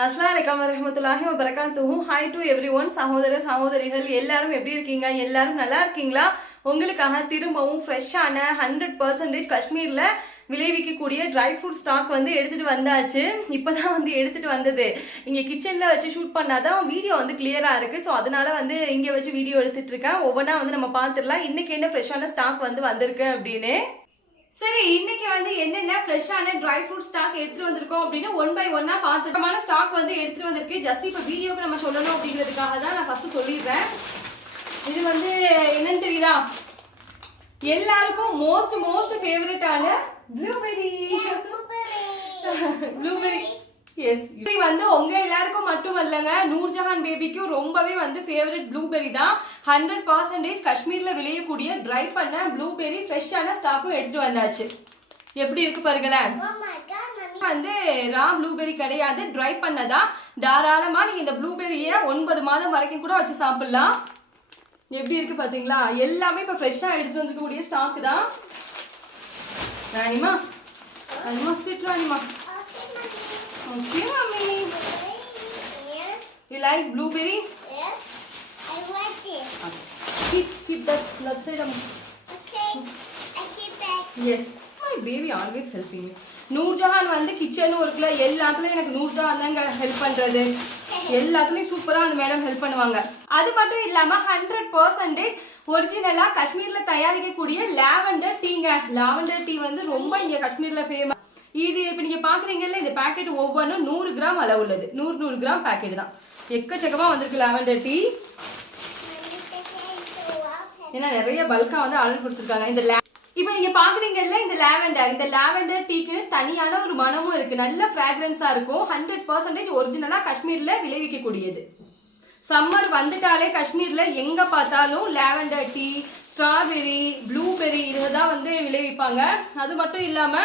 அஸ்ஸலாமு அலைக்கும் வரஹ்மத்துல்லாஹி வபரகாத்துஹு. Hi to everyone. சகோதர சகோதரிகள் எல்லாரும் எப்படி இருக்கீங்க? எல்லாரும் நல்லா இருக்கீங்களா? உங்களுக்காக திரும்பவும் ஃப்ரெஷ்ஷான 100% காஷ்மீர்ல விளைவிக்கக்கூடிய ட்ரை ஃப்ரூட் ஸ்டாக் வந்து எடுத்துட்டு வந்தாச்சு. இப்பதான் வந்து எடுத்துட்டு வந்தது. இங்க கிச்சன்ல வச்சு ஷூட் பண்ணாதான் வீடியோ வந்து கிளியரா இருக்கு. ஸோ அதனால வந்து இங்க வச்சு வீடியோ எடுத்துட்டு இருக்கேன். ஒவ்வொன்றா வந்து நம்ம பார்த்துடலாம் இன்னைக்கு என்ன ஃப்ரெஷ்ஷான ஸ்டாக் வந்து வந்திருக்கு அப்படின்னு. சரி, இன்னைக்கு வந்து என்னென்ன ஃப்ரெஷ்ஷான ட்ரை ஃப்ரூட் ஸ்டாக் எடுத்துட்டு வந்திருக்கோம் அப்படின்னு ஒன் பை ஒன்னா பார்த்துமான ஸ்டாக் வந்து எடுத்துட்டு வந்திருக்கு. ஜஸ்ட் இப்போ வீடியோக்கு நம்ம சொல்லணும் அப்படிங்கிறதுக்காக தான் நான் ஃபர்ஸ்ட் சொல்லிடுறேன். இது வந்து என்னன்னு தெரியுதா? எல்லாருக்கும் மோஸ்ட் ஃபேவரட்டான ப்ளூபெரி. ப்ளூபெரி எஸ், இது வந்து உங்க எல்லாருக்கும் மட்டும் இல்லைங்க, நூர்ஜஹான் பேபிக்கும் ரொம்பவே வந்து ஃபேவரட் ப்ளூபெரி தான். 100% காஷ்மீர்ல விளையக்கூடிய ட்ரை பண்ண ப்ளூபெரி ஃப்ரெஷ்ஷான ஸ்டாக்கும் எடுத்துட்டு வந்தாச்சு. எப்படி இருக்கு பாருங்களேன். வந்து ரா ப்ளூபெரி கிடையாது, ட்ரை பண்ணதா. தாராளமா நீங்க இந்த ப்ளூபெரியை 9 மாதம் வரைக்கும் கூட வச்சு சாப்பிடலாம். எப்படி இருக்கு பாத்தீங்களா? எல்லாமே இப்ப ஃப்ரெஷ்ஷா எடுத்துட்டு வந்துக்கூடிய ஸ்டாக் தான். Ranima Ranima chit Ranima. Okay, mommy. You like blueberry? Yes, I like it. Keep that side. Okay, I keep back. Yes, my baby always helping me. Noorjahan வந்து கிச்சன் ஒர்க்ல எல்லாத்துலயும் எனக்கு நூர்ஜஹான் தாங்க ஹெல்ப் பண்றது. எல்லாத்துலயும் சூப்பரா அந்த மேடம் ஹெல்ப் பண்ணுவாங்க. அது மட்டும் இல்லாம 100% ஒரிஜினலா காஷ்மீர்ல தயாரிக்கக்கூடிய லாவெண்டர் டீங்க. லாவெண்டர் டீ வந்து ரொம்ப இங்க காஷ்மீர்ல ஃபேமஸ். இது இப்ப நீங்க பாக்குறீங்கல்ல, இந்த பாக்கெட் ஒவ்வொன்றும் 100 கிராம் அளவு உள்ளது. 100 கிராம் பாக்கெட் தான். எக்கச்சக்கமா வந்திருக்கு லாவெண்டர் டீ. ஏன்னா நிறைய பல்கா வந்து ஆர்டர் கொடுத்துருக்காங்க. இப்ப நீங்க பாக்குறீங்கல்ல, இந்த லாவெண்டர் டீக்கு தனியான ஒரு மனமும் இருக்கு. நல்ல ஃபிராக்ரன்ஸா இருக்கும். 100% ஒரிஜினலா காஷ்மீர்ல விளைவிக்கக்கூடியது. சம்மர் வந்துட்டாலே காஷ்மீர்ல எங்க பார்த்தாலும் லாவெண்டர் டீ, ஸ்ட்ராபெரி, ப்ளூபெரி இதுதான் வந்து விளைவிப்பாங்க. அது மட்டும் இல்லாம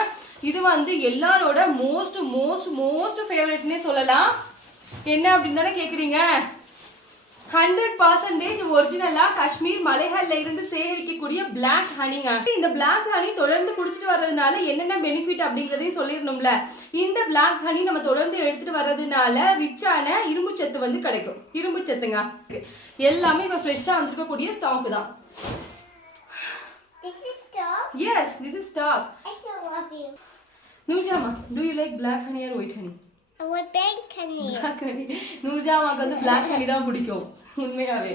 இது வந்து எல்லாரோட மோஸ்ட் ஃபேவரட்னே சொல்லலாம். என்ன அப்படின்னு தானே கேக்குறீங்க? 100% ஒரிஜினலா காஷ்மீர் மலைகள்ல இருந்து சேகரிக்கக்கூடிய பிளாக் ஹனிங்க. இந்த பிளாக் ஹனி தொடர்ந்து குடிச்சிட்டு வர்றதுனால என்னென்ன பெனிஃபிட் அப்படிங்கறதையும் சொல்லிடணும்ல. இந்த பிளாக் ஹனி நம்ம தொடர்ந்து எடுத்துட்டு வர்றதுனால ரிச்சான இரும்பு சத்து வந்து கிடைக்கும். இரும்பு சத்துங்க எல்லாமே இப்ப ஃப்ரெஷ்ஷா வந்திருக்கக்கூடிய ஸ்டாக் தான். This is top. Yes, this is top. I so love you. நூர்ஜாமா, do you like black honey or white honey? I want pink honey. Black honey. நூர்ஜாமாக்கு வந்து black honey தான் பிடிக்கும் உண்மையாவே.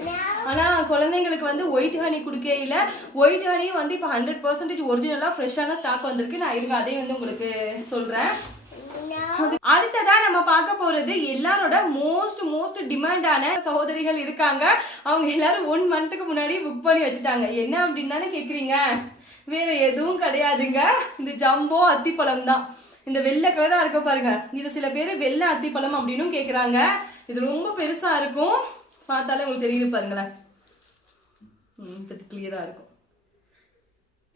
ஆனா குழந்தைங்களுக்கு வந்து ஒயிட் ஹனி குடிக்கையில ஒயிட் ஹனி வந்து இப்ப 100% ஒரிஜினலா ஃப்ரெஷ்ஷான ஸ்டாக் வந்திருக்கு. நான் இருங்க அதையும் வந்து உங்களுக்கு சொல்றேன். அடுத்ததா நம்ம பார்க்க போறது எல்லாரோட மோஸ்ட் டிமாண்டான சகோதரிகள் இருக்காங்க. அவங்க எல்லாரும் 1 மந்த்துக்கு முன்னாடி புக் பண்ணி வச்சுட்டாங்க. என்ன அப்படின்னு தானே கேக்குறீங்க? வேற எதுவும் கிடையாதுங்க, இந்த ஜம்போ அத்திப்பழம் தான். இந்த வெள்ளை கலரா இருக்க பாருங்க, இது சில பேர் வெள்ளை அத்திப்பழம் அப்படின்னு கேக்குறாங்க. இது ரொம்ப பெருசா இருக்கும், பார்த்தாலே உங்களுக்கு தெரியுது பாருங்களேன். கிளியரா இருக்கும்.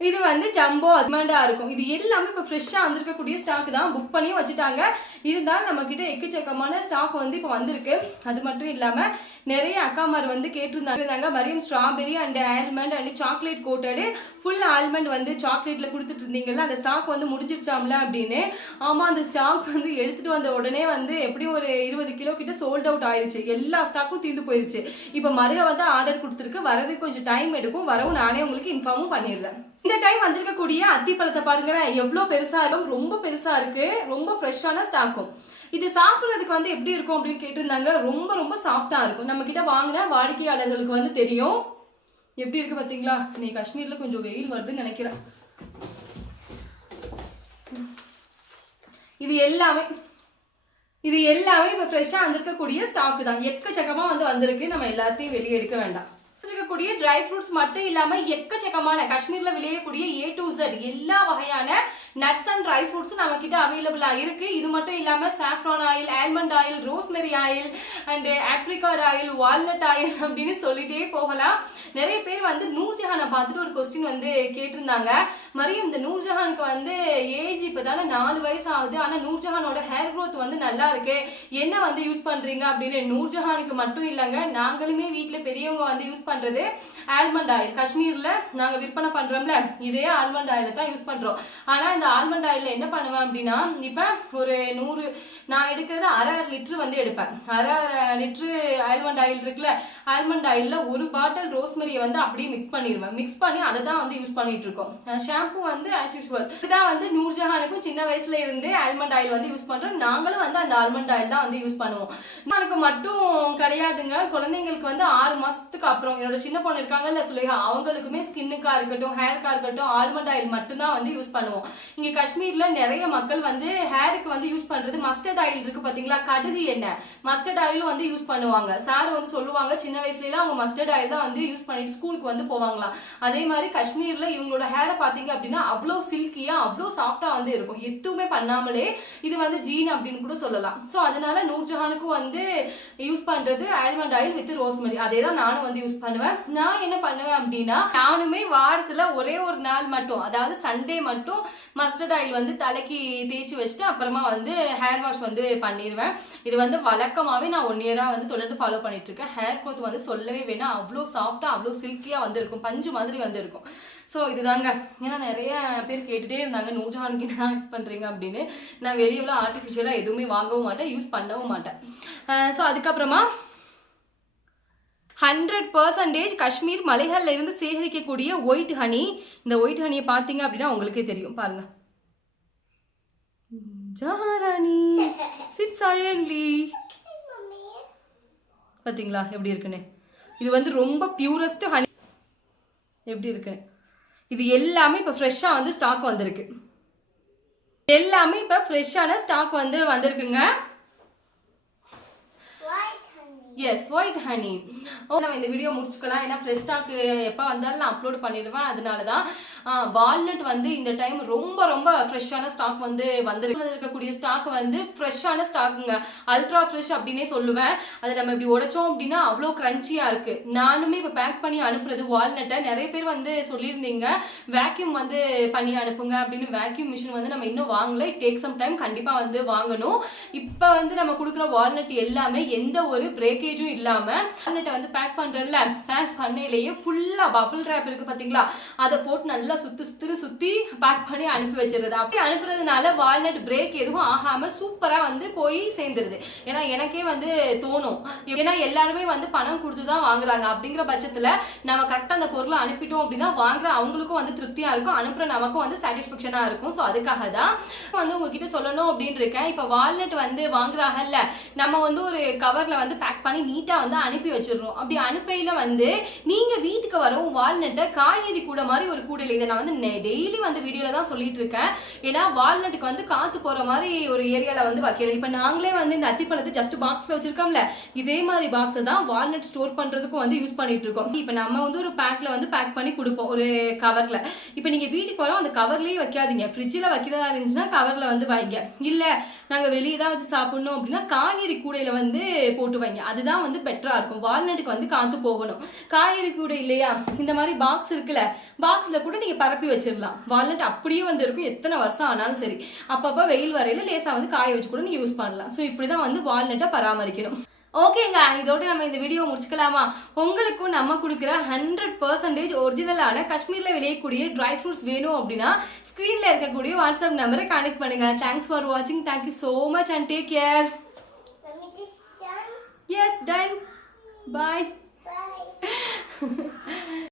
இது வந்து ஜம்போ அட்மாண்டா இருக்கும். இது எல்லாமே இப்ப ஃப்ரெஷ்ஷா வந்திருக்கக்கூடிய ஸ்டாக் தான். புக் பண்ணியும் வச்சுட்டாங்க. இருந்தாலும் நம்ம கிட்ட எக்கச்சக்கமான ஸ்டாக் வந்து இப்ப வந்திருக்கு. அது மட்டும் இல்லாம நிறைய அக்காமார் வந்து கேட்டிருந்தாங்க, Mariam strawberry and almond and chocolate coated full almond வந்து சாக்லேட்ல கொடுத்துட்டு இருந்தீங்கல்ல, அந்த ஸ்டாக் வந்து முடிஞ்சிருச்சாம்ல அப்படின்னு. ஆமா, அந்த ஸ்டாக் வந்து எடுத்துட்டு வந்த உடனே வந்து எப்படியும் ஒரு 20 கிலோ கிட்ட சோல்ட் அவுட் ஆயிருச்சு. எல்லா ஸ்டாக்கும் தீர்ந்து போயிருச்சு. இப்ப மருக வந்து ஆர்டர் கொடுத்துருக்கு. வரதுக்கு கொஞ்சம் டைம் எடுக்கும். வரவும் நானே உங்களுக்கு இன்ஃபார்மும் பண்ணிடுறேன். இந்த டைம் வந்திருக்கக்கூடிய அத்திப்பழத்தை பாருங்க, எவ்வளவு பெருசா இருக்கும். ரொம்ப பெருசா இருக்கு. ரொம்ப ஃப்ரெஷ்ஷான ஸ்டாக்கும். இது சாப்பிடுறதுக்கு வந்து எப்படி இருக்கும் அப்படின்னு கேட்டிருந்தாங்க. ரொம்ப சாஃப்டா இருக்கும். நம்ம கிட்ட வாங்கின வாடிக்கையாளர்களுக்கு வந்து தெரியும். எப்படி இருக்கு பாத்தீங்களா? நீ காஷ்மீர்ல கொஞ்சம் வெயில் வருதுன்னு நினைக்கிறேன். இது எல்லாமே இப்ப ஃப்ரெஷ்ஷா வந்திருக்கக்கூடிய ஸ்டாக் தான். எக்கச்சக்கமா வந்து வந்திருக்கு. நம்ம எல்லாத்தையும் வெளியே எடுக்க வேண்டாம். இருக்கக்கூடிய ட்ரை ஃப்ரூட்ஸ் மட்டும் இல்லாம எக்கச்சக்கமான காஷ்மீர்ல விளையக்கூடிய A to Z எல்லா வகையான நட்ஸ் அண்ட் ட்ரை ஃப்ரூட்ஸ் நம்ம கிட்ட அவைலபிளா இருக்கு. இது மட்டும் இல்லாம saffron oil, almond oil, rosemary oil and apricot oil, walnut oil அப்படின்னு சொல்லிட்டே போகலாம். நிறைய பேர் வந்து நூர்ஜஹானை பார்த்துட்டு ஒரு கொஸ்டின் வந்து கேட்டிருந்தாங்க. மரியம், இந்த நூர்ஜஹானுக்கு வந்து ஏஜ் இப்பதானே 4 வயசு ஆகுது, ஆனா நூர்ஜஹானோட ஹேர் க்ரோத் வந்து நல்லா இருக்கு, என்ன வந்து யூஸ் பண்றீங்க அப்படின்னு. நூர்ஜஹானுக்கு மட்டும் இல்லைங்க, நாங்களுமே வீட்டுல பெரியவங்க வந்து யூஸ் பண்றது ஆல்மண்ட் ஆயில். காஷ்மீர்ல நாங்க விற்பனை பண்றோம்ல, இதே ஆல்மண்ட் ஆயில தான் யூஸ் பண்றோம். ஆனா இந்த இந்த ஆல்மண்ட் ஆயில்ல என்ன பண்ணுவேன் அப்படின்னா இப்ப ஒரு 100 நான் எடுக்கிறது அரை லிட்டர் வந்து எடுப்பேன். அரை லிட்டர் ஆல்மண்ட் ஆயில் இருக்குல்ல, ஆல்மண்ட் ஆயில்ல ஒரு பாட்டில் ரோஸ்மெரியை வந்து அப்படியே மிக்ஸ் பண்ணிடுவேன். மிக்ஸ் பண்ணி அதை தான் வந்து யூஸ் பண்ணிட்டு இருக்கோம். ஷாம்பு வந்து ஆஸ் யூஸ்வல் இதுதான் வந்து நூர்ஜஹானுக்கும் சின்ன வயசுல இருந்தே ஆல்மண்ட் ஆயில் வந்து யூஸ் பண்றோம். நாங்களும் வந்து அந்த ஆல்மண்ட் ஆயில் தான் வந்து யூஸ் பண்ணுவோம். எனக்கு மட்டும் கிடையாதுங்க, குழந்தைங்களுக்கு வந்து 6 மாசத்துக்கு அப்புறம் என்னோட சின்ன பொண்ணு இருக்காங்கல்ல சுலேகா, அவங்களுக்குமே ஸ்கின்னுக்கா இருக்கட்டும் ஹேருக்கா இருக்கட்டும் ஆல்மண்ட் ஆயில் மட்டும் தான் வந்து யூஸ் பண்ணுவோம். இங்க காஷ்மீர்ல நிறைய மக்கள் வந்து ஹேருக்கு வந்து யூஸ் பண்றது மஸ்டர்ட் ஆயில் இருக்கு பாத்தீங்களா, கடுகு எண்ணெய், மஸ்டர்ட் ஆயிலும் வந்து யூஸ் பண்ணுவாங்க. சார் வந்து சொல்லுவாங்க சின்ன வயசுல அவங்க மஸ்டர்ட் ஆயில் தான் வந்து யூஸ் பண்ணிட்டு ஸ்கூலுக்கு வந்து போவாங்களாம். அதே மாதிரி காஷ்மீர்ல இவங்களோட ஹேரை பாத்தீங்க அப்படின்னா அவ்வளோ சில்கியா அவ்வளோ சாஃப்டா வந்து இருக்கும், எதுவுமே பண்ணாமலே. இது வந்து ஜீன் அப்படின்னு கூட சொல்லலாம். சோ அதனால நூர்ஜஹானுக்கும் வந்து யூஸ் பண்றது ஆல்மண்ட் ஆயில் வித் ரோஸ்மெரி, அதே தான் நானும் வந்து யூஸ் பண்ணுவேன். நான் என்ன பண்ணுவேன் அப்படின்னா நானுமே வாரத்துல ஒரே ஒரு நாள் மட்டும், அதாவது சண்டே மட்டும் மஸ்டர்ட் ஆயில் வந்து தலைக்கு தேய்ச்சி வச்சுட்டு அப்புறமா வந்து ஹேர் வாஷ் வந்து பண்ணிடுவேன். இது வந்து வழக்கமாவே நான் 1 இயரா வந்து தொடர்ந்து ஃபாலோ பண்ணிட்டு இருக்கேன். ஹேர் க்ரோத் வந்து சொல்லவே வேணாம், அவ்வளோ சாஃப்டா அவ்வளோ சில்கியா வந்து இருக்கும், பஞ்சு மாதிரி வந்து இருக்கும். ஸோ இதுதாங்க. ஏன்னா நிறைய பேர் கேட்டுட்டே இருந்தாங்க நூர்ஜஹானுக்கு என்ன யூஸ் பண்றீங்க அப்படின்னு. நான் வெளியே ஆர்டிஃபிஷியலா எதுவுமே வாங்கவும் மாட்டேன், யூஸ் பண்ணவும் மாட்டேன். ஸோ அதுக்கப்புறமா 100% காஷ்மீர் மலைகள்ல இருந்து சேகரிக்கக்கூடிய ஒயிட் ஹனி. இந்த ஒயிட் ஹனியை பார்த்தீங்க அப்படின்னா உங்களுக்கே தெரியும், பாருங்க. ஜஹாராணி சிட் சைலன்ட்லி, பாத்தீங்களா எப்படி இருக்குன்னு. இது வந்து ரொம்ப பியூரஸ்ட் ஹனி, எப்படி இருக்குன்னு. இது எல்லாமே இப்ப ஃப்ரெஷ்ஷா வந்து ஸ்டாக் வந்திருக்கு. எல்லாமே இப்ப ஃப்ரெஷ்ஷான ஸ்டாக் வந்து வந்திருக்குங்க. Yes, white honey. நம்ம இந்த வீடியோ முடிச்சுக்கலாம், ஏன்னா ஃப்ரெஷ் ஸ்டாக் எப்போ வந்தாலும் நான் அப்லோட் பண்ணிடுவேன். அதனால தான் வால்நட் வந்து இந்த டைம் ரொம்ப ரொம்ப ஃப்ரெஷ்ஷான ஸ்டாக் வந்து இருக்கக்கூடிய ஸ்டாக் வந்து ஃப்ரெஷ்ஷான ஸ்டாக்குங்க, அல்ட்ரா ஃப்ரெஷ் அப்படின்னே சொல்லுவேன். அதை நம்ம இப்படி உடைச்சோம் அப்படின்னா அவ்வளோ கிரன்ச்சியாக இருக்கு. நானுமே இப்போ பேக் பண்ணி அனுப்புறது வால்நட்டை. நிறைய பேர் வந்து சொல்லியிருந்தீங்க வேக்யூம் வந்து பண்ணி அனுப்புங்க அப்படின்னு. வேக்யூம் மிஷின் வந்து நம்ம இன்னும் வாங்கல, இட் டேக் சம் டைம், கண்டிப்பாக வந்து வாங்கணும். இப்போ வந்து நம்ம கொடுக்குற வால்நட் எல்லாமே எந்த ஒரு பிரேக்கேஜும் இல்லாம வால்நட்டை வந்து பேக் பண்றேன்ல, பேக் பண்ணையிலேயே ஃபுல்லா பபிள் ரேப் இருக்கு பாத்தீங்களா, அதை போட்டு நல்லா சுத்தி பேக் பண்ணி அனுப்பி வச்சிருது. அப்படி அனுப்புறதுனால வால்நட் பிரேக் எதுவும் ஆகாம சூப்பரா வந்து போய் சேர்ந்துருது. ஏன்னா எனக்கே வந்து தோணும், ஏன்னா எல்லாருமே வந்து பணம் கொடுத்துதான் வாங்குறாங்க. அப்படிங்கிற பட்சத்துல நம்ம கரெக்டா அந்த பொருளை அனுப்பிட்டோம் அப்படின்னா வாங்குற அவங்களுக்கும் வந்து திருப்தியா இருக்கும், அனுப்புற நமக்கும் வந்து சாட்டிஸ்பேக்ஷனா இருக்கும். ஸோ அதுக்காக தான் வந்து உங்ககிட்ட சொல்லணும் அப்படின்னு இருக்கேன். இப்ப வால்நட் வந்து வாங்குறாங்கல்ல, நம்ம வந்து ஒரு கவர்ல வந்து பேக் பண்ணி நீட்டா வந்து அனுப்பி வச்சிடறோம். அப்படி அனுப்பையில வந்து நீங்க வீட்டுக்கு வரவும் வால்நட்டை காய்கறி கூட மாதிரி ஒரு கூடையில, இதை நான் வந்து டெய்லி வந்து வீடியோல தான் சொல்லிட்டு இருக்கேன். ஏன்னா வால்நட்டுக்கு வந்து காத்து போற மாதிரி ஒரு ஏரியால வந்து வைக்கணும். இப்ப நாங்களே வந்து இந்த அத்திப்பழத்தை ஜஸ்ட் பாக்ஸ்ல வச்சிருக்கோம்ல, இதே மாதிரி பாக்ஸ் தான் வால்நட் ஸ்டோர் பண்றதுக்கும் வந்து யூஸ் பண்ணிட்டு இருக்கோம். இப்ப நம்ம வந்து ஒரு பேக்ல வந்து பேக் பண்ணி கொடுப்போம் ஒரு கவர்ல. இப்ப நீங்க வீட்டுக்கு வரோம் அந்த கவர்லயே வைக்காதீங்க, ஃப்ரிட்ஜ்ல வைக்கிறதா இருந்துச்சுன்னா கவர்ல வந்து வைங்க. இல்ல நாங்க வெளியே தான் வச்சு சாப்பிடணும் அப்படின்னா காய்கறி கூடையில வந்து போட்டு வைங்க, அதுதான் வந்து பெட்டரா இருக்கும். வால்நட்டுக்கு வந்து காத்து போகணும். காய்கறி கூட இல்லையா, இந்த மாதிரி பாக்ஸ் இருக்குல்ல, பாக்ஸ்ல கூட நீங்க பரப்பி வச்சிடலாம். வால்நட் அப்படியே வந்து இருக்கும், எத்தனை வருஷம் ஆனாலும் சரி. அப்பப்ப வெயில் வரையில லேசா வந்து காய வச்சு கூட நீங்க யூஸ் பண்ணலாம். ஸோ இப்படிதான் வந்து வால்நட்டை பராமரிக்கணும். ஓகேங்க, இதோட நம்ம இந்த வீடியோ முடிச்சுக்கலாமா? உங்களுக்கும் நம்ம கொடுக்குற 100% ஒரிஜினலான காஷ்மீர்ல விளையக்கூடிய ட்ரை ஃப்ரூட்ஸ் வேணும் அப்படின்னா ஸ்கிரீன்ல இருக்கக்கூடிய வாட்ஸ்அப் நம்பரை கான்டெக்ட் பண்ணுங்க. தேங்க்ஸ் ஃபார் வாட்சிங். Thank you so much and take care. Mommy, this is done? Yes, done. Bye. Bye.